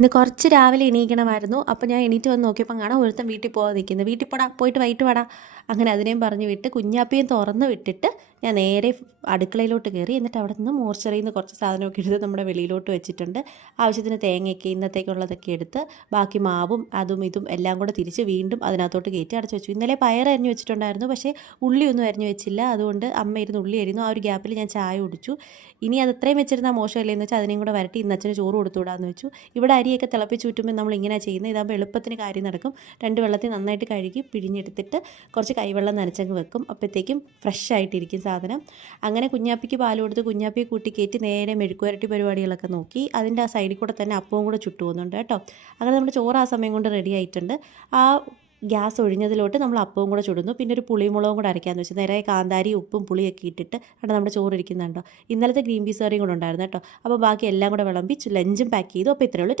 ഇന്ന് കുറച്ച് രാവിലെ എണീക്കണമായിരുന്നു. അപ്പോൾ ഞാൻ എണീറ്റ് വന്ന് നോക്കിയപ്പം കാണാം ഒരുത്തൻ വീട്ടിൽ പോകാൻ നിൽക്കുന്നത്. "വീട്ടിൽ പോടാ, പോയിട്ട് വൈകിട്ട് വാടാ." അങ്ങനെ അതിനെയും പറഞ്ഞ് വിട്ട് കുഞ്ഞാപ്പിയും തുറന്ന് വിട്ടിട്ട് ഞാൻ നേരെ അടുക്കളയിലോട്ട് കയറി. എന്നിട്ട് അവിടെ നിന്ന് മോർച്ചറിയിൽ നിന്ന് കുറച്ച് സാധനമൊക്കെ എടുത്ത് നമ്മുടെ വെളിയിലോട്ട് വെച്ചിട്ടുണ്ട്. ആവശ്യത്തിന് തേങ്ങയൊക്കെ ഇന്നത്തേക്കുള്ളതൊക്കെ എടുത്ത് ബാക്കി മാവും അതും ഇതും എല്ലാം കൂടെ തിരിച്ച് വീണ്ടും അതിനകത്തോട്ട് കയറ്റി അടച്ചു വെച്ചു. ഇന്നലെ പയർ അരിഞ്ഞു വെച്ചിട്ടുണ്ടായിരുന്നു, പക്ഷേ ഉള്ളിയൊന്നും അരിഞ്ഞു വെച്ചില്ല. അതുകൊണ്ട് അമ്മ ഇരുന്ന് ഉള്ളി അരിയുന്നു. ആ ഒരു ഗ്യാപ്പിൽ ഞാൻ ചായ കുടിച്ചു. ഇനി അത് അത്രയും വെച്ചിരുന്നാൽ മോശമല്ലേ എന്ന് വെച്ചാൽ അതിനെയും കൂടെ വരട്ടി ഇന്ന് അച്ഛന് ചോറ് കൊടുത്തുവിടാമെന്ന് വെച്ചു. ഇവിടെ അരിയൊക്കെ തിളപ്പിച്ച് ഊറ്റുമ്പോൾ നമ്മൾ ഇങ്ങനെ ചെയ്യുന്നത്. ഇതാകുമ്പോൾ എളുപ്പത്തിന് കാര്യം നടക്കും. 2 വെള്ളത്തിൽ നന്നായിട്ട് കഴുകി പിഴിഞ്ഞെടുത്തിട്ട് കുറച്ച് കൈവെള്ളം നനച്ചങ്ങ് വെക്കും. അപ്പോഴത്തേക്കും ഫ്രഷ് ആയിട്ടിരിക്കും സാധനം. അങ്ങനെ കുഞ്ഞാപ്പിക്ക് പാൽ കൊടുത്ത് കുഞ്ഞാപ്പിയെ കൂട്ടി കയറ്റി നേരെ മെഴുക്കുവരട്ടി പരിപാടികളൊക്കെ നോക്കി. അതിൻ്റെ ആ സൈഡിൽ കൂടെ തന്നെ അപ്പവും കൂടെ ചുട്ടു പോകുന്നുണ്ട് കേട്ടോ. അങ്ങനെ നമ്മുടെ ചോറ് ആ സമയം കൊണ്ട് റെഡി ആയിട്ടുണ്ട്. ആ ഗ്യാസ് ഒഴിഞ്ഞതിലോട്ട് നമ്മൾ അപ്പവും കൂടെ ചുടുന്നു. പിന്നെ ഒരു പുളിമുളകും കൂടെ അരയ്ക്കാമെന്ന് വെച്ചാൽ നേരെ കാന്താരി ഉപ്പും പുളിയൊക്കെ ഇട്ടിട്ട് അവിടെ നമ്മുടെ ചോറ് ഇരിക്കുന്നുണ്ടോ. ഇന്നലത്തെ ഗ്രീൻ പീസ് കറിയും കൂടെ ഉണ്ടായിരുന്നു കേട്ടോ. അപ്പോൾ ബാക്കി എല്ലാം കൂടെ വിളമ്പി ലഞ്ചും പാക്ക് ചെയ്തു. അപ്പോൾ ഇത്രയേ ഉള്ളൂ.